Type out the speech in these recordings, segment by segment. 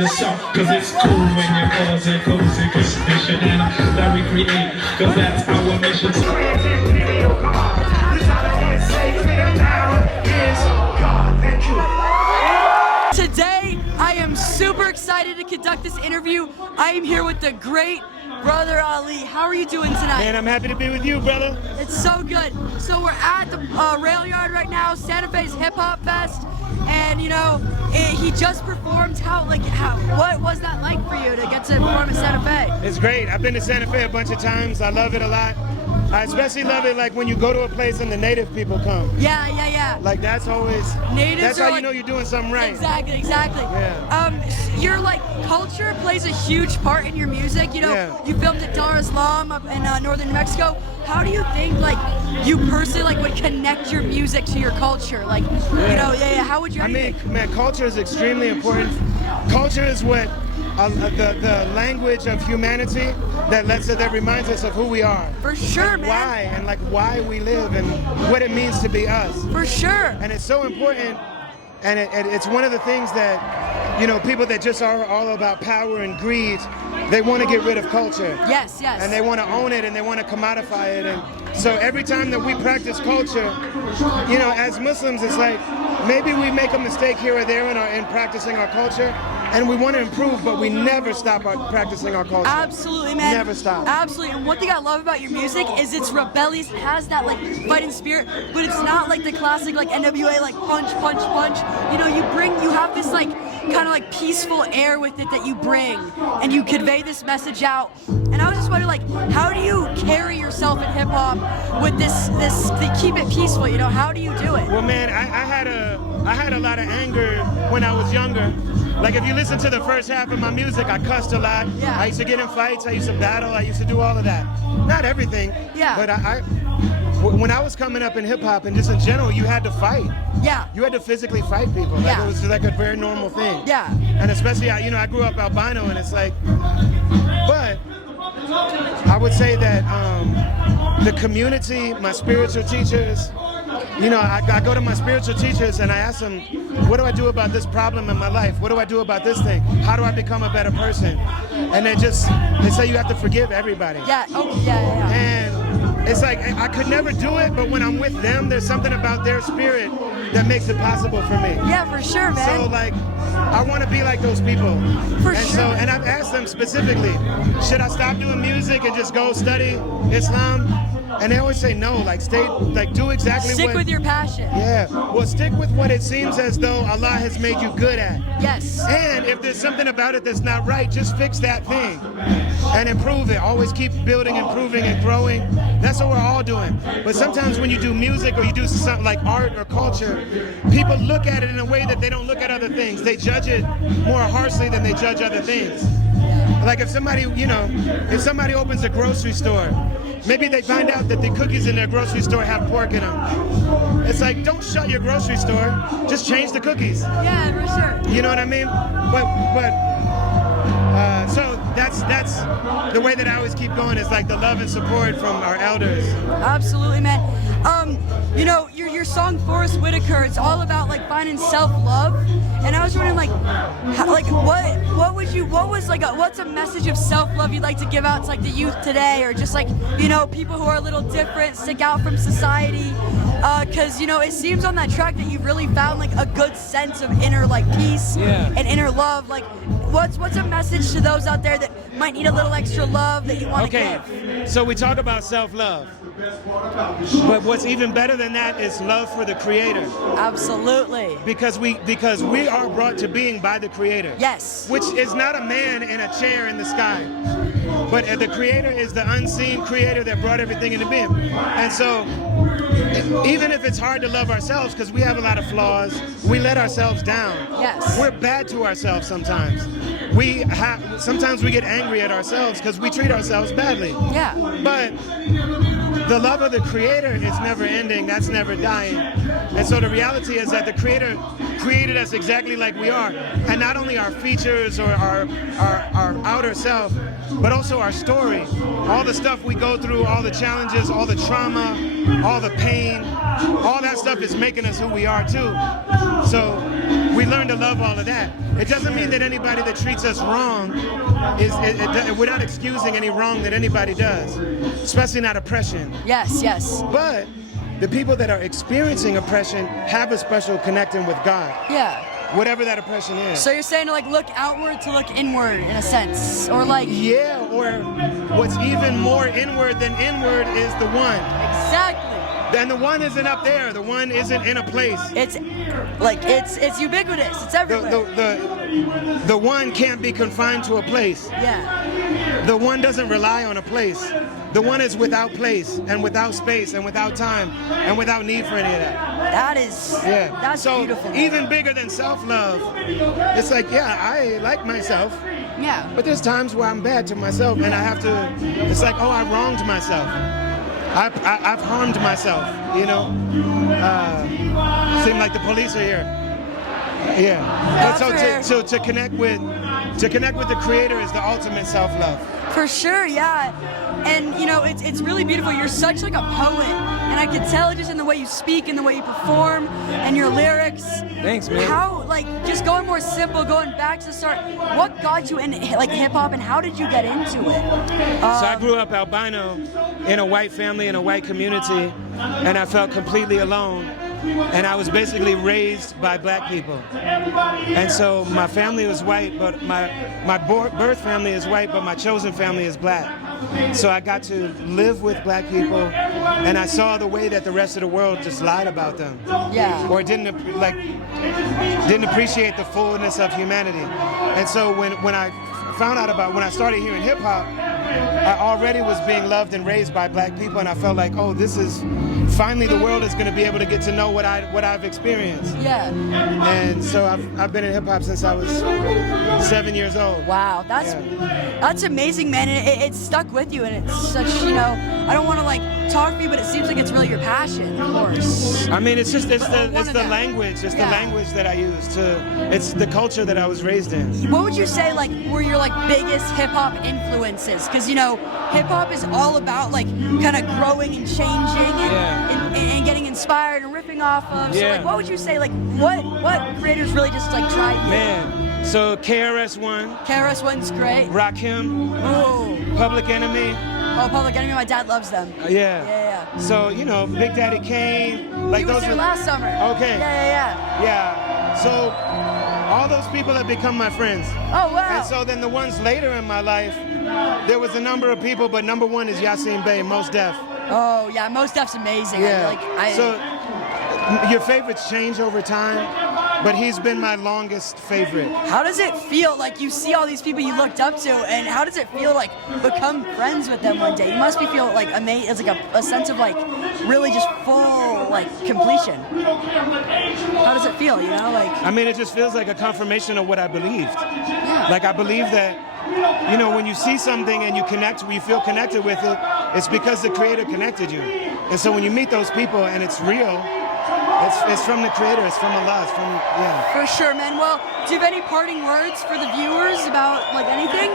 yourself, cause it's cool when you cause it cozy condition and that we create, cause that's our mission. Today, I am super excited to conduct this interview. I am here with the great Brother Ali. How are you doing tonight? Man, I'm happy to be with you, brother. It's so good. So we're at the rail yard right now, Santa Fe's Hip Hop Fest, and you know, he just performed. What was that like for you to get to perform at Santa Fe? It's great. I've been to Santa Fe a bunch of times. I love it a lot. I especially love it like when you go to a place and the native people come. Yeah. Like that's always, Natives that's are how like, you know you're doing something right. Exactly. Yeah. Your like culture plays a huge part in your music. You know, Yeah. You filmed at Dar es Salaam up in northern New Mexico. How do you think like you personally like would connect your music to your culture? Like, you know, how would you? I mean, man, culture is extremely important. Culture is what the language of humanity that reminds us of who we are. For sure, and man. why we live and what it means to be us. For sure. And it's so important, and it's one of the things that, you know, people that just are all about power and greed, they want to get rid of culture. Yes. And they want to own it and they want to commodify it. And so every time that we practice culture, you know, as Muslims, it's like maybe we make a mistake here or there in practicing our culture, and we want to improve, but we never stop practicing our culture. Absolutely, man. Never stop. Absolutely. And one thing I love about your music is it's rebellious. It has that like fighting spirit, but it's not like the classic like NWA like punch. You know, you have this like kind of like peaceful air with it that you bring, and you convey this message out. And I was just wondering, like, how do you carry yourself in hip hop with this to keep it peaceful? You know, how do you do it? Well, man, I had a lot of anger when I was younger. Like if you listen to the first half of my music, I cussed a lot. Yeah. I used to get in fights. I used to battle. I used to do all of that. Not everything. Yeah. But when I was coming up in hip hop and just in general, you had to fight. Yeah. You had to physically fight people. Like Yeah. it was like a very normal thing. Yeah. And especially, I grew up albino, and it's like, but I would say that the community, my spiritual teachers, you know, I go to my spiritual teachers and I ask them, what do I do about this problem in my life? What do I do about this thing? How do I become a better person? And they say you have to forgive everybody. Yeah. Oh, yeah. And it's like, I could never do it, but when I'm with them, there's something about their spirit that makes it possible for me. Yeah, for sure, man. So like, I want to be like those people. For and sure. And I've asked them specifically, should I stop doing music and just go study Islam? And they always say no, like do exactly Stick with your passion. Yeah, well, stick with what it seems as though Allah has made you good at. Yes. And if there's something about it that's not right, just fix that thing and improve it. Always keep building, improving, and growing. That's what we're all doing. But sometimes when you do music or you do something like art or culture, people look at it in a way that they don't look at other things. They judge it more harshly than they judge other things. Like if somebody opens a grocery store, maybe they find out that the cookies in their grocery store have pork in them. It's like, don't shut your grocery store, just change the cookies. Yeah, for sure. You know what I mean? So that's the way that I always keep going, is like the love and support from our elders. Absolutely, man. You know, your song Forrest Whitaker, it's all about like finding self-love, and I was wondering what's a message of self-love you'd like to give out to like the youth today, or just like, you know, people who are a little different, stick out from society, because you know, it seems on that track that you've really found like a good sense of inner like peace and inner love. Like, what's a message to those out there that might need a little extra love that you want to give? Okay, so we talk about self-love, but what's even better than that is love for the Creator. Absolutely. Because we are brought to being by the Creator. Yes. Which is not a man in a chair in the sky, but the Creator is the unseen Creator that brought everything into being. And so, even if it's hard to love ourselves, because we have a lot of flaws, we let ourselves down. Yes. We're bad to ourselves sometimes. Sometimes we get angry at ourselves because we treat ourselves badly. Yeah. But the love of the Creator is never ending. That's never dying. And so the reality is that the Creator created us exactly like we are. And not only our features or our outer self, but also our story. All the stuff we go through, all the challenges, all the trauma, all the pain, all that stuff is making us who we are too. So we learn to love all of that. It doesn't mean that anybody that treats us wrong we're not excusing any wrong that anybody does, especially not oppression. Yes, yes. But the people that are experiencing oppression have a special connecting with God. Yeah. Whatever that oppression is. So you're saying to like look outward to look inward in a sense, or like Yeah, or what's even more inward than inward is the one. exactly. Then the one isn't up there. The one isn't in a place. It's like it's ubiquitous. It's everywhere. The one can't be confined to a place. Yeah. The one doesn't rely on a place. The one is without place and without space and without time and without need for any of that. That's so beautiful. Even bigger than self-love, it's like, yeah, I like myself, Yeah. but there's times where I'm bad to myself and I have to, it's like, oh, I wronged myself. I've harmed myself, you know? Seem like the police are here. Yeah. But so to connect with the Creator is the ultimate self-love. For sure, yeah. And you know, it's really beautiful. You're such like a poet, and I can tell just in the way you speak and the way you perform and your lyrics. Thanks, man. How, like, just going more simple, going back to the start, what got you into like hip hop and how did you get into it? So I grew up albino in a white family, in a white community, and I felt completely alone. And I was basically raised by black people. And so my family was white, but my birth family is white, but my chosen family is black. So I got to live with black people, and I saw the way that the rest of the world just lied about them. Yeah. Or didn't appreciate the fullness of humanity. And so when I found out about, when I started hearing hip hop, I already was being loved and raised by black people, and I felt like, oh, this is, finally the world is going to be able to get to know what I've experienced. Yeah. And so I've been in hip hop since I was 7 years old. Wow, that's amazing, man. And it stuck with you, and it's such, you know, I don't want to like talk to you, but it seems like it's really your passion, of course. I mean, it's the language. It's the language that I use it's the culture that I was raised in. What would you say like were your like biggest hip hop influences? Because you know, hip hop is all about like kind of growing and changing and getting inspired and ripping off of. So like, what would you say like what creators really just like tried you? Man, so KRS-One. KRS-One's great. Rakim. Ooh. Public Enemy. Oh, Public Enemy. My dad loves them. Yeah. So you know, Big Daddy Kane. Like he was there last summer. Okay. Yeah. So all those people have become my friends. Oh, wow. And so then the ones later in my life, there was a number of people, but number one is Yasin Bey, Mos Def. Oh, yeah, Mos Def's amazing. Yeah. So your favorites change over time, but he's been my longest favorite. How does it feel like you see all these people you looked up to, and how does it feel like become friends with them one day? You must be feeling like amazing. It's like a sense of like really just full like completion. How does it feel? You know, like. I mean, it just feels like a confirmation of what I believed. Yeah. Like I believe that, you know, when you see something and you feel connected with it, it's because the Creator connected you. And so when you meet those people and it's real, it's from the Creator, it's from Allah, it's from, For sure, man. Well, do you have any parting words for the viewers about like anything?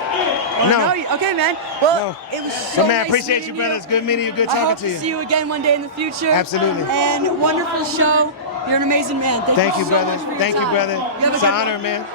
No. Okay, man. Well, No. it was so But man, nice appreciate meeting you, brother. It's good meeting you, good I talking hope to you. See you again one day in the future. Absolutely. And wonderful show. You're an amazing man. Thank you, so brother. much for your Thank you, time. brother. You have a It's good an one. honor, man.